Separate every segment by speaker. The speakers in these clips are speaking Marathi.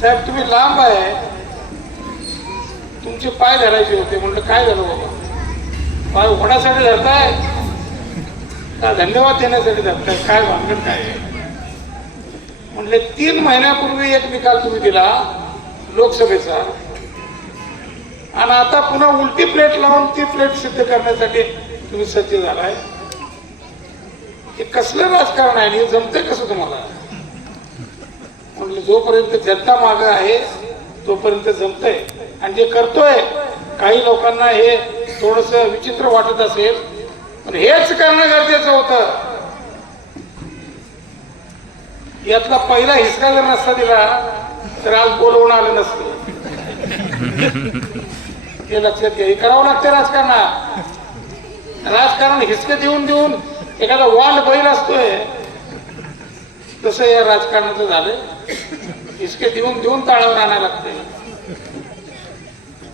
Speaker 1: साहेब तुम्ही लांब आहे. तुमचे पाय धरायचे होते. म्हटलं काय झालं बाबा? पाय उघडासाठी धरताय? का धन्यवाद देण्यासाठी धरताय? काय भानगड काय म्हणले तीन महिन्यापूर्वी एक निकाल तुम्ही दिला लोकसभेचा. आणि आता पुन्हा उलटी प्लेट लावून ती प्लेट सिद्ध करण्यासाठी तुम्ही सज्ज झालाय. हे कसलं राजकारण आहे? आणि हे जमतंय कसं तुम्हाला? म्हणलं जोपर्यंत जनता माग आहे तोपर्यंत जमतंय. आणि जे करतोय काही लोकांना हे थोडस विचित्र वाटत असेल पण हेच करणं गरजेचं होतं. यातला पहिला हिसका जर नसता दिला तर आज बोलवून आलं नसतं. हे लक्षात घ्या. हे करावं लागतं राजकारणात. राजकारण हिसके देऊन देऊन एखादा वांड बैल असतोय तसं या राजकारणाचं झालं इसके देऊन देऊन ताळावर आणायला लागतंय.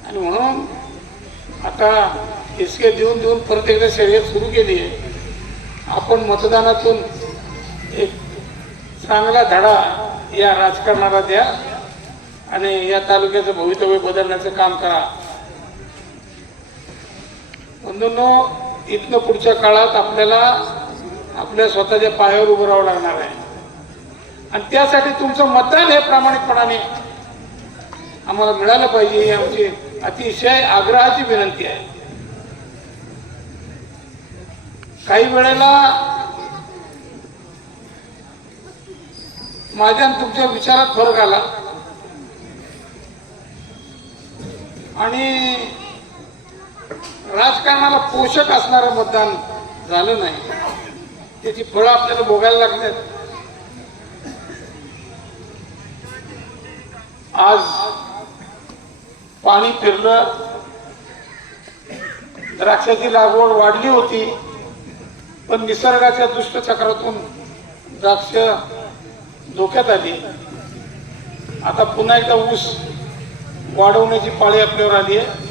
Speaker 1: आणि म्हणून आता इसके देऊन देऊन परत एकदा शर्यत सुरू केली आहे. आपण मतदानातून एक चांगला धडा या राजकारणाला द्या आणि या तालुक्याचं भवितव्य बदलण्याचं काम करा. बंधूंनो इथनं पुढच्या काळात आपल्याला आपल्या स्वतःच्या पायावर उभं राहावं लागणार आहे. आणि त्यासाठी तुमचं मतदान हे प्रामाणिकपणाने आम्हाला मिळालं पाहिजे ही आमची अतिशय आग्रहाची विनंती आहे. काही वेळेला माझ्या तुमच्या विचारात फरक आला. आणि राजकारणाला पोषक असणारं मतदान झालं नाही. त्याची फळं आपल्याला भोगायला लागल्यात आज पाणी फिरलं. द्राक्षाची लागवड वाढली होती पण निसर्गाच्या दुष्टचक्रातून द्राक्ष धोक्यात आली. आता पुन्हा एकदा ऊस वाढवण्याची पाळी आपल्यावर आली आहे.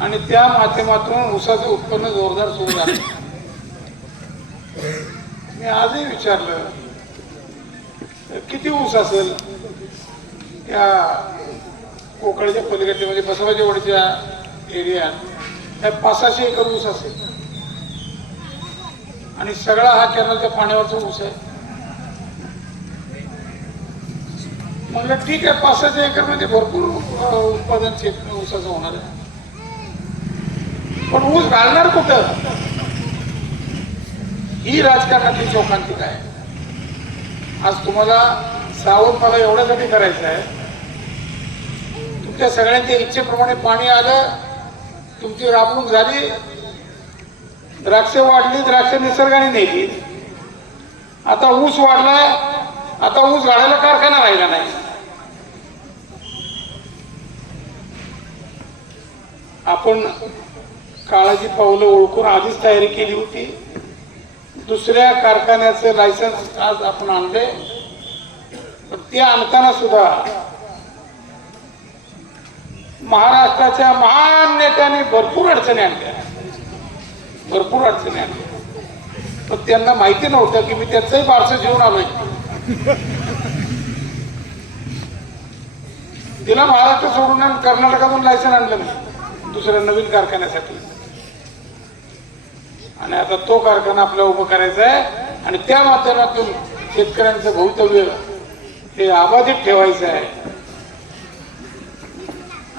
Speaker 1: आणि त्या माध्यमातून ऊसाचं उत्पन्न जोरदार सुरू झालं. मी आजही विचारलं किती ऊस असेल? या कोकणच्या पलीकडे म्हणजे बसवाच्या वडीच्या एरियात त्या पाच सहाशे एकर ऊस असेल. आणि सगळा हा कॅनलच्या पाण्यावरचा ऊस आहे. म्हणलं ठीक आहे पाच सहाशे एकरमध्ये भरपूर उत्पादन ऊसाचं होणार आहे. पण ऊस घालणार कुठं? ही राजकारणातली चौकांतिक आहे. आज तुम्हाला सावध मला एवढ्यासाठी करायचं आहे तुमच्या सगळ्यांच्या इच्छेप्रमाणे पाणी आलं तुमची राबवणूक झाली द्राक्ष वाढली द्राक्ष निसर्गाने नेली. आता ऊस वाढलाय आता ऊस गाळायला कारखाना राहिला नाही. आपण काळाची पावलं ओळखून आधीच तयारी केली होती. दुसऱ्या कारखान्याचं लायसन्स आज आपण आणले पण ते आणताना सुद्धा महाराष्ट्राच्या महान नेत्याने भरपूर अडचणी आणल्या. भरपूर अडचणी आणल्या. पण त्यांना माहिती नव्हतं की मी त्यांचंही फारसं जेवण आलोय. तिला महाराष्ट्र सोडून कर्नाटकातून लायसन आणलं मी. दुसऱ्या नवीन कारखान्यासाठी. आणि आता तो कारखाना आपल्याला उभं करायचा आहे. आणि त्या माध्यमातून शेतकऱ्यांचं भवितव्य हे अबाधित ठेवायचं आहे.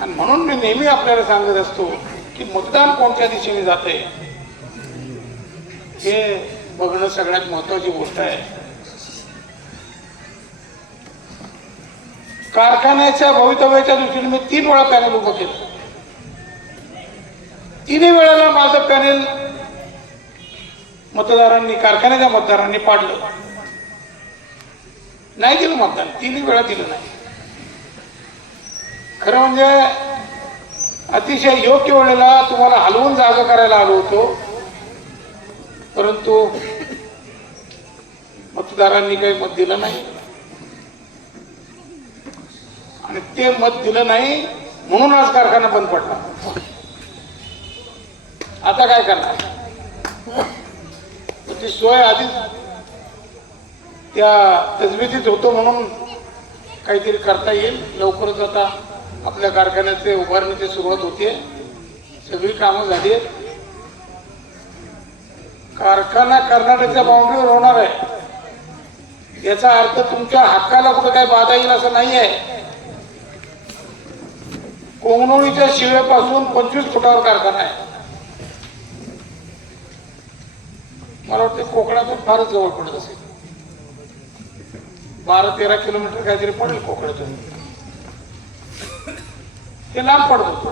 Speaker 1: आणि म्हणून मी नेहमी आपल्याला सांगत असतो की मतदान कोणत्या दिशेने जाते हे बघणं सगळ्यात महत्वाची गोष्ट आहे. कारखान्याच्या भवितव्याच्या दृष्टीने मी तीन वेळा पॅनल उभं केलं. तिन्ही वेळेला माझं पॅनेल मतदारांनी कारखान्याच्या मतदारांनी पाडलं. नाही दिलं मतदान तिन्ही वेळा दिलं नाही. खरं म्हणजे अतिशय योग्य वेळेला तुम्हाला हलवून जागा करायला आलो होतो. परंतु मतदारांनी काही मत दिलं नाही. आणि ते मत दिलं नाही म्हणून आज कारखाना बंद पडला. आता काय करणार? ती सोय आधीच त्या तजवीजीत होतो म्हणून काहीतरी करता येईल. लवकरच आता आपल्या कारखान्याचे उभारणीची सुरुवात होते. सगळी कामं झाली. आहेत कारखाना कर्नाटकच्या बाउंड्रीवर होणार आहे. याचा अर्थ तुमच्या हक्काला कुठं काही बाधा येईल असं नाही आहे कोंगणोळीच्या शिवेपासून पंचवीस फुटावर कारखाना आहे. मला वाटतं कोकणातून फारच जवळ पडत असेल. बारा तेरा किलोमीटर काहीतरी पडेल कोकणातून. ते लांब पडतो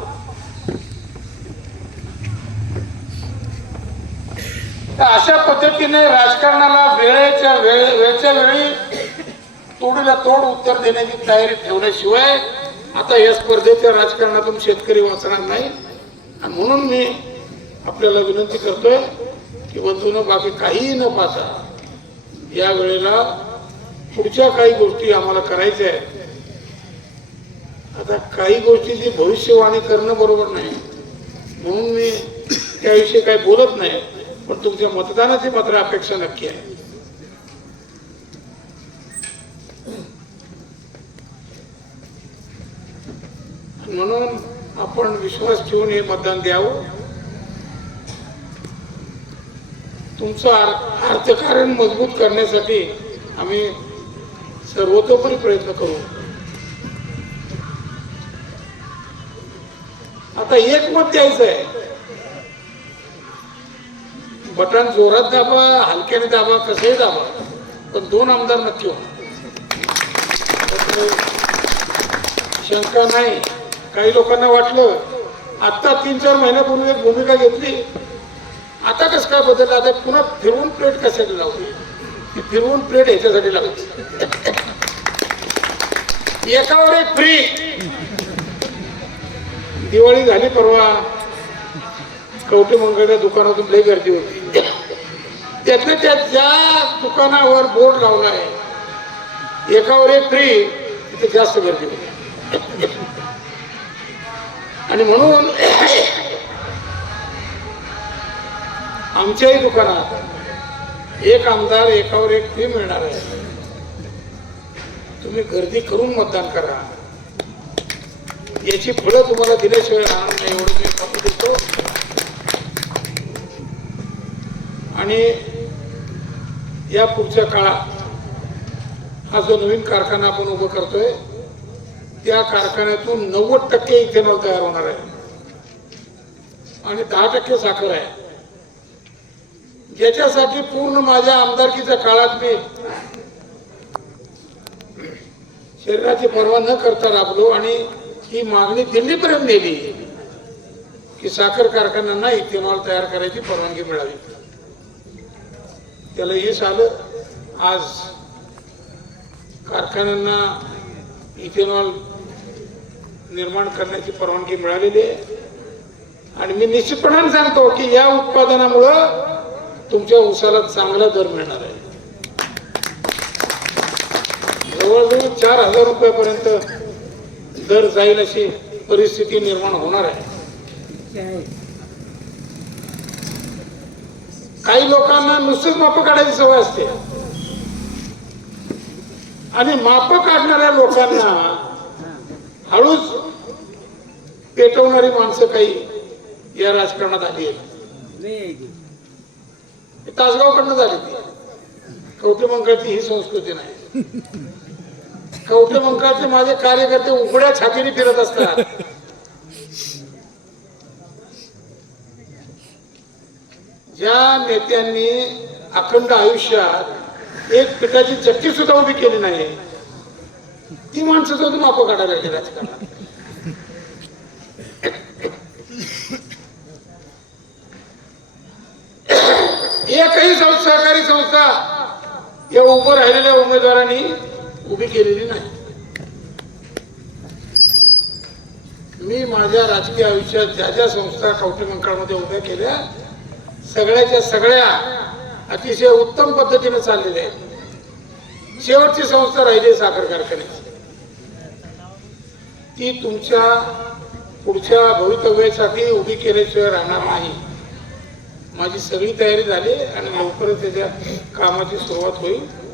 Speaker 1: तर अशा पद्धतीने राजकारणाला वेळेच्या वेळ वेळच्या वेळी तोडीला तोड उत्तर देण्याची तयारी ठेवल्याशिवाय आता या स्पर्धेच्या राजकारणातून शेतकरी वाचणार नाही. आणि म्हणून मी आपल्याला विनंती करतोय की बंधून बाकी काहीही न पाहता या वेळेला पुढच्या काही गोष्टी आम्हाला करायच्या आहेत. आता काही गोष्टीची भविष्यवाणी करणं बरोबर नाही. म्हणून मी त्याविषयी काही बोलत नाही पण तुमच्या मतदानाची मात्र अपेक्षा नक्की आहे. म्हणून आपण विश्वास ठेवून हे मतदान द्यावं. तुमचं अर्थकारण मजबूत करण्यासाठी आम्ही सर्वतोपरी प्रयत्न करू. आता एक मत द्यायचं आहे बटन जोरात दाबा हलक्याने दाबा कसंही दाबा पण दोन आमदार नक्की हो शंका नाही. काही लोकांना वाटलं आता तीन चार महिन्यापूर्वी एक भूमिका घेतली. आता कसं काय बदललं? आता पुन्हा फिरवून प्लेट कशासाठी लावली ती फिरवून प्लेट ह्याच्यासाठी लावायची एकावर एक फ्री दिवाळी झाली परवा. कवटे मंगळच्या दुकानातून लई गर्दी होती. त्यातल्या त्यात ज्या दुकानावर बोर्ड लावलाय एकावर एक फ्री तिथे जास्त गर्दी होती. आणि म्हणून आमच्याही दुकानात एक आमदार एकावर एक फ्री मिळणार आहे. तुम्ही गर्दी करून मतदान करा. याची फळं तुम्हाला दिल्याशिवाय राहणार नाही एवढं मी खात्री देतो आणि या पुढच्या काळात हा जो नवीन कारखाना आपण उभं करतोय त्या कारखान्यातून नव्वद टक्के इथेनॉल तयार होणार आहे. आणि दहा टक्के साखर आहे. ज्याच्यासाठी पूर्ण माझ्या आमदारकीच्या काळात मी शरीराची पर्वा न करता राबलो आणि ही मागणी दिल्लीपर्यंत नेली. की साखर कारखान्यांना इथेनॉल तयार करायची परवानगी मिळावी. त्याला यश आलं. आज कारखान्यांना इथेनॉल निर्माण करण्याची परवानगी मिळालेली आहे. आणि मी निश्चितपणाने सांगतो की या उत्पादनामुळं तुमच्या उसाला चांगला दर मिळणार आहे. जवळजवळ चार हजार रुपयापर्यंत दर जाईल अशी परिस्थिती निर्माण होणार आहे. काही लोकांना नुसतीच माप काढायची सवय असते. आणि माप काढणाऱ्या लोकांना हळूच पेटवणारी माणसं काही या राजकारणात आली आहेत. तासगावकडनं झाली ती. कवटे मंगळची ही संस्कृती नाही. कवटे मंगळाचे माझे कार्यकर्ते उघड्या छातीने फिरत असतात. ज्या नेत्यांनी अखंड आयुष्यात एक पिठाची चक्की सुद्धा उभी केली नाही ती माणसं सुद्धा माप काढायला लागली राजकारणात. एकही सहकारी संस्था या उभं राहिलेल्या उमेदवारांनी उभी केलेली नाही. मी माझ्या राजकीय आयुष्यात ज्या ज्या संस्था कवटे मंकाळमध्ये उभ्या केल्या सगळ्याच्या सगळ्या अतिशय उत्तम पद्धतीने चाललेल्या आहेत. शेवटची संस्था राहिली साखर कारखान्याची. ती तुमच्या पुढच्या भवितव्यासाठी उभी केल्याशिवाय राहणार नाही. माझी सगळी तयारी झाली आणि लवकरच त्याच्या कामाची सुरुवात होईल.